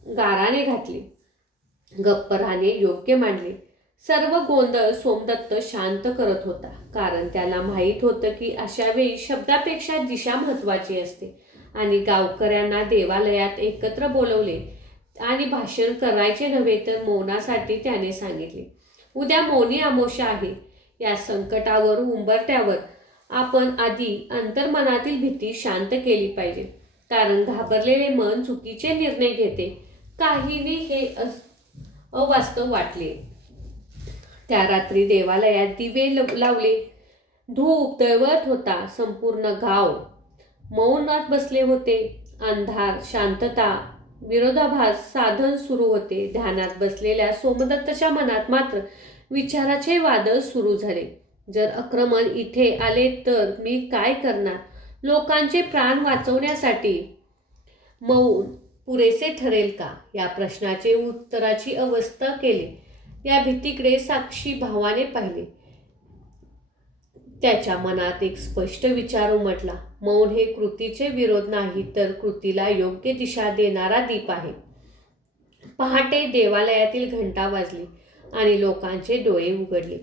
गाराने घातले. गप्प राहणे योग्य मानले. सर्व गोंधळ सोमदत्त शांत करत होता, कारण त्याला माहीत होतं की अशा वेळी शब्दापेक्षा दिशा महत्त्वाची असते. आणि गावकऱ्यांना देवालयात एकत्र बोलवले आणि भाषण करायचे नव्हे तर मौनासाठी त्याने सांगितले. उद्या मौनी अमावस्या आहे. या संकटावर उंबरठ्यावर आपण आधी अंतर्मनातील भीती शांत केली पाहिजे, कारण घाबरलेले मन चुकीचे निर्णय घेते. काहींनी हे अवास्तव वाटले. त्या रात्री देवालयात दिवे लावले. धूप दळवत होता. संपूर्ण गाव मौनात बसले होते. अंधार, शांतता, विरोधाभास साधन सुरू होते. ध्यानात बसलेल्या सोमदत्तच्या मनात मात्र विचाराचे वादळ सुरू झाले. जर आक्रमण इथे आले तर मी काय करणार? लोकांचे प्राण वाचवण्यासाठी मौन पुरेसे ठरेल का? या प्रश्नाचे उत्तराची अवस्था केली. या भीतीकडे साक्षी भावाने पाहिले. त्याच्या मनात एक स्पष्ट विचार उमटला. मौन हे कृतीचे विरोध नाही तर कृतीला योग्य दिशा देणारा दीप आहे. पहाटे देवालयातील घंटा वाजली आणि लोकांचे डोळे उघडले.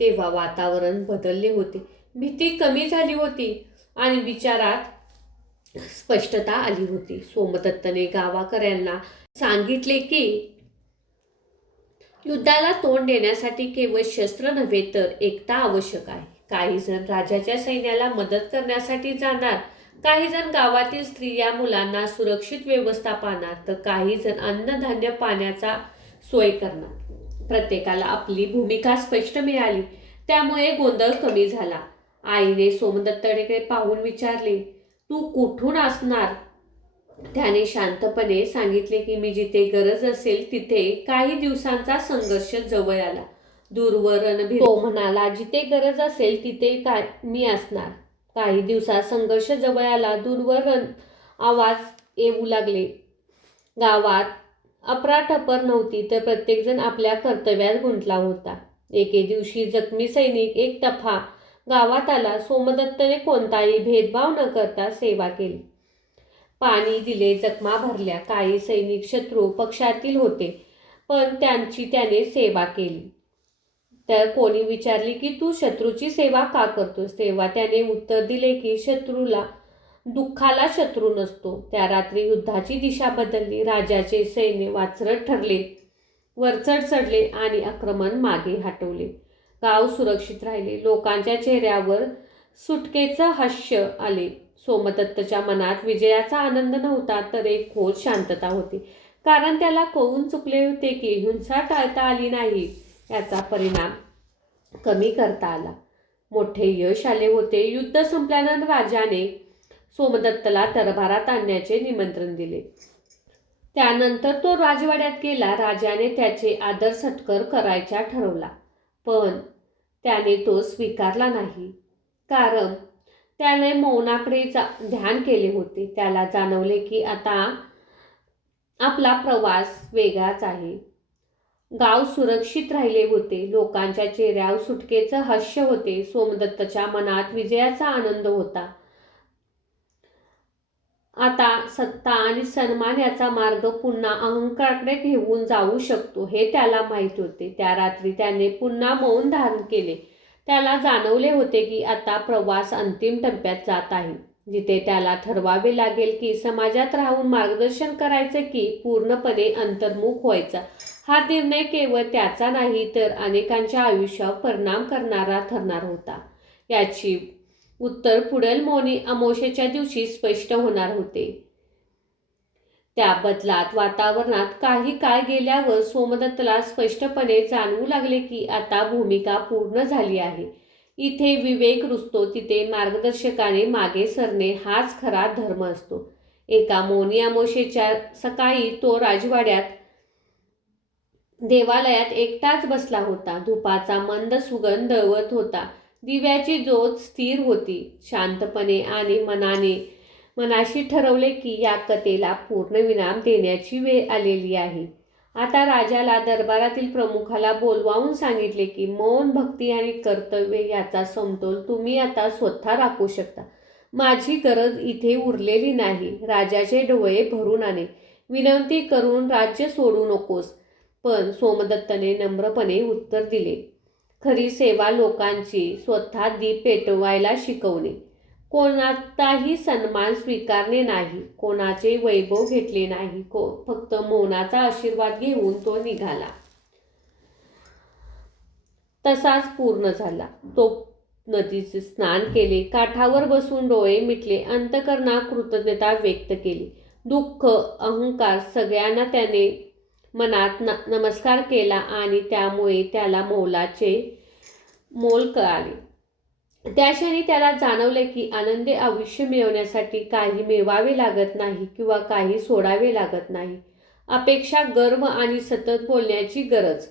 तेव्हा वातावरण बदलले होते. भीती कमी झाली होती आणि विचारात स्पष्टता आली होती. सोमदत्तने गावकऱ्यांना सांगितले की युद्धाला तोंड देण्यासाठी केवळ शस्त्र नव्हे तर एकता आवश्यक आहे. काही जण राजाच्या सैन्याला मदत करण्यासाठी जाणार, काही जण गावातील स्त्रिया मुलांना सुरक्षित व्यवस्था पाहणार, तर काही जण अन्नधान्य पाण्याचा सोय करणार. प्रत्येकाला आपली भूमिका स्पष्ट मिळाली, त्यामुळे गोंधळ कमी झाला. आईने सोमदत्तकडे पाहून विचारले, तू कुठून असणार? त्याने शांतपणे सांगितले की मी जिथे गरज असेल तिथे. काही दिवसांचा संघर्ष जवळ आला. दूरवर रणभीर. तो म्हणाला, जिथे गरज असेल तिथे मी असणार. काही दिवसात संघर्ष जवळ आला. दूरवर आवाज येऊ लागले. गावात अफरातफर नव्हती, तर प्रत्येकजण आपल्या कर्तव्यात गुंतला होता. एके दिवशी जखमी सैनिक एक तफा गावात आला. सोमदत्तने कोणताही भेदभाव न करता सेवा केली. पाणी दिले, जखमा भरल्या. काही सैनिक शत्रू पक्षातील होते, पण त्यांची त्याने सेवा केली. तर कोणी विचारली की तू शत्रूची सेवा का करतोस? तेव्हा त्याने उत्तर दिले की दुःखाला शत्रू नसतो. त्या रात्री युद्धाची दिशा बदलली. राजाचे सैन्य वाचरत ठरले, वरचढ चढले आणि आक्रमण मागे हटवले. गाव सुरक्षित राहिले. लोकांच्या चेहऱ्यावर सुटकेचं हास्य आले. सोमदत्तच्या मनात विजयाचा आनंद नव्हता तर एक खोल शांतता होती, कारण त्याला कळून चुकले होते की हिंसा टाळता आली नाही, याचा परिणाम कमी करता आला. मोठे यश आले होते. युद्ध संपल्यानंतर राजाने सोमदत्तला दरबारात आणण्याचे निमंत्रण दिले. त्यानंतर तो राजवाड्यात गेला. राजाने त्याचे आदर सत्कार करायचा ठरवला, पण त्याने तो स्वीकारला नाही, कारण त्याने मौनाकडे ध्यान केले होते. त्याला जाणवले की आता आपला प्रवास वेगळाच आहे. गाव सुरक्षित राहिले होते. लोकांच्या चेहऱ्यावर सुटकेचं हास्य होते. सोमदत्तच्या मनात विजयाचा आनंद होता. आता सत्ता आणि सन्मान याचा मार्ग पुन्हा अहंकाराकडे घेऊन जाऊ शकतो हे त्याला माहीत होते. त्या रात्री त्याने पुन्हा मौन धारण केले. त्याला जाणवले होते की आता प्रवास अंतिम टप्प्यात जात आहे, जिथे त्याला ठरवावे लागेल की समाजात राहून मार्गदर्शन करायचे की पूर्णपणे अंतर्मुख व्हायचा. हा निर्णय केवळ त्याचा नाही तर अनेकांच्या आयुष्यावर परिणाम करणारा ठरणार होता. याची उत्तर पुढील मौनी अमावास्येच्या दिवशी स्पष्ट होणार होते. त्या बदलात वातावरणात काही काळ गेल्यावर सोमदत्तला स्पष्टपणे जाणवू लागले की आता भूमिका पूर्ण झाली आहे. इथे विवेक रुजतो तिथे मार्गदर्शकाने मागे सरणे हाच खरा धर्म असतो. एका मौनी अमावास्येच्या सकाळी तो राजवाड्यात देवालयात एकटाच बसला होता. धुपाचा मंद सुगंध दळवत होता. दिव्याची ज्योत स्थिर होती. शांतपणे आणि मनाशी ठरवले की या कथेला पूर्ण विराम देण्याची वेळ आलेली आहे. आता राजाला दरबारातील प्रमुखाला बोलवावून सांगितले की मौन, भक्ती आणि कर्तव्य याचा समतोल तुम्ही आता स्वतः राखू शकता. माझी गरज इथे उरलेली नाही. राजाचे डोळे भरून आले. विनंती करून राज्य सोडू नकोस. पण सोमदत्तने नम्रपणे उत्तर दिले, खरी सेवा लोकांची स्वतः दीप पेटवायला शिकवणे, कोणाचाही सन्मान स्वीकारणे नाही, कोणाचे वैभव घेतले नाही, फक्त मौनाचा आशीर्वाद घेऊन तो निघाला. तसाच पूर्ण झाला. तो नदीचे स्नान केले, काठावर बसून डोळे मिटले, अंतःकरणात कृतज्ञता व्यक्त केली. दुःख, अहंकार सगळ्यांना त्याने मनात नमस्कार केला आणि त्यामुळे त्याला मोल कळाले. त्या क्षणी त्याला जाणवले की आनंदी आयुष्य मिळवण्यासाठी काही मिळवावे लागत नाही किंवा काही सोडावे लागत नाही. अपेक्षा, गर्व आणि सतत बोलण्याची गरज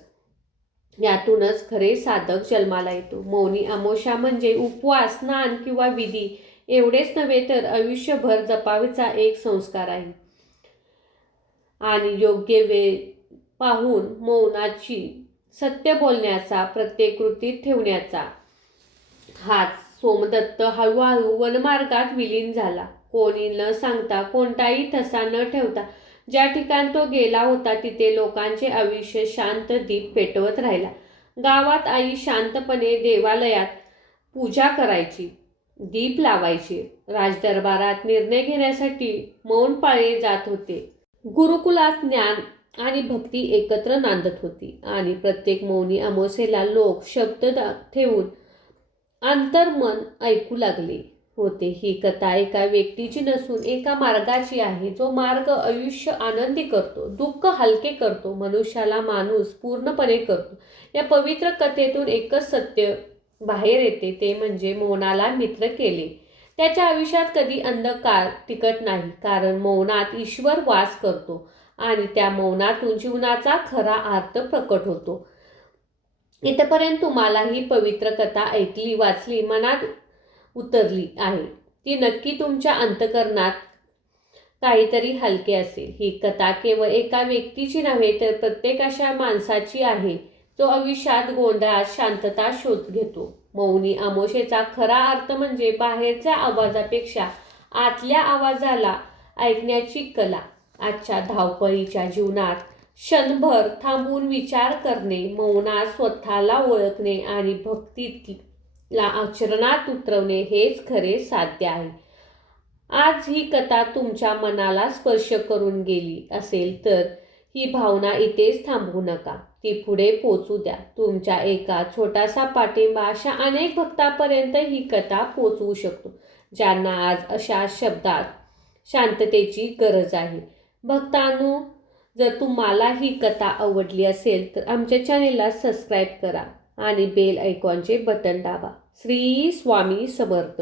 यातूनच खरे साधक जन्माला येतो. मौनी अमावास्या म्हणजे उपवास, स्नान किंवा विधी एवढेच नव्हे तर आयुष्यभर जपावेचा एक संस्कार आहे. आणि योग्य वेळ पाहून मौनाची, सत्य बोलण्याचा, प्रत्येक कृतीत ठेवण्याचा हाच सोमदत्त हळूहळू वनमार्गात विलीन झाला. कोणी न सांगता, कोणताही ठसा न ठेवता ज्या ठिकाणी तो गेला होता तिथे लोकांचे आयुष्य शांत दीप पेटवत राहिला. गावात आई शांतपणे देवालयात पूजा करायची, दीप लावायची. राजदरबारात निर्णय घेण्यासाठी मौन पाळले जात होते. गुरुकुलात ज्ञान आणि भक्ती एकत्र नांदत होती आणि प्रत्येक मौनी अमावास्येला लोक शब्द ठेवून अंतर्मन ऐकू लागले होते. ही कथा एका व्यक्तीची नसून एका मार्गाची आहे, जो मार्ग आयुष्य आनंदी करतो, दुःख हलके करतो, मनुष्याला माणूस पूर्णपणे करतो. या पवित्र कथेतून एकच सत्य बाहेर येते, ते म्हणजे मौनाला मित्र केले त्याच्या आयुष्यात कधी अंधकार टिकत नाही, कारण मौनात ईश्वर वास करतो आणि त्या मौनातून जीवनाचा खरा अर्थ प्रकट होतो. इथपर्यंत तुम्हाला ही पवित्र कथा ऐकली, वाचली, मनात उतरली आहे, ती नक्की तुमच्या अंतःकरणात काहीतरी हलके असेल. ही कथा केवळ एका व्यक्तीची नव्हे तर प्रत्येक अशा माणसाची आहे जो आयुष्यात गोंधळात शांतता शोध घेतो. मौनी अमावास्येचा खरा अर्थ म्हणजे बाहेरच्या आवाजापेक्षा आतल्या आवाजाला ऐकण्याची कला. आजच्या धावपळीच्या जीवनात क्षणभर थांबून विचार करणे, मौनात स्वतःला ओळखणे आणि भक्तीला आचरणात उतरवणे हेच खरे साध्य आहे. आज ही कथा तुमच्या मनाला स्पर्श करून गेली असेल तर ही भावना इथेच थांबवू नका, ती पुढे पोचू द्या. तुमच्या एका छोटासा पाठिंबा अशा अनेक भक्तांपर्यंत ही कथा पोचवू शकतो, ज्यांना आज अशा शब्दात शांततेची गरज आहे. भक्तांनो, जर तुम्हाला ही कथा आवडली असेल तर आमच्या चॅनेलला सबस्क्राईब करा आणि बेल आयकॉनचे बटन दाबा. श्री स्वामी समर्थ.